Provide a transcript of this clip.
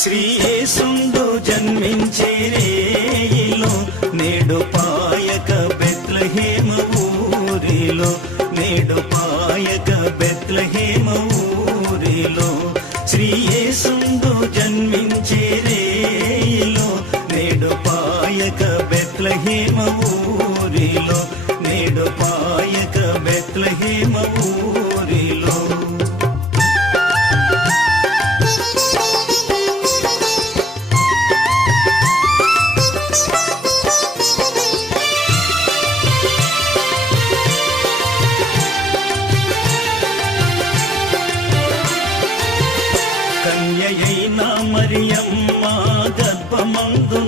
శ్రీ యేసుండు జన్మించే రేయిలో నేడు పాయక బెత్లెహేము ఊరిలో, నేడు పాయక బెత్లెహేము ఊరిలో. శ్రీ యేసుండు జన్మించే రేయిలో నేడు పాయక బెత్లెహేము ఊరిలో, నేడు పాయక బెత్లెహేము ఊరిలో. కన్యయైన మరియమ్మ గర్భమందు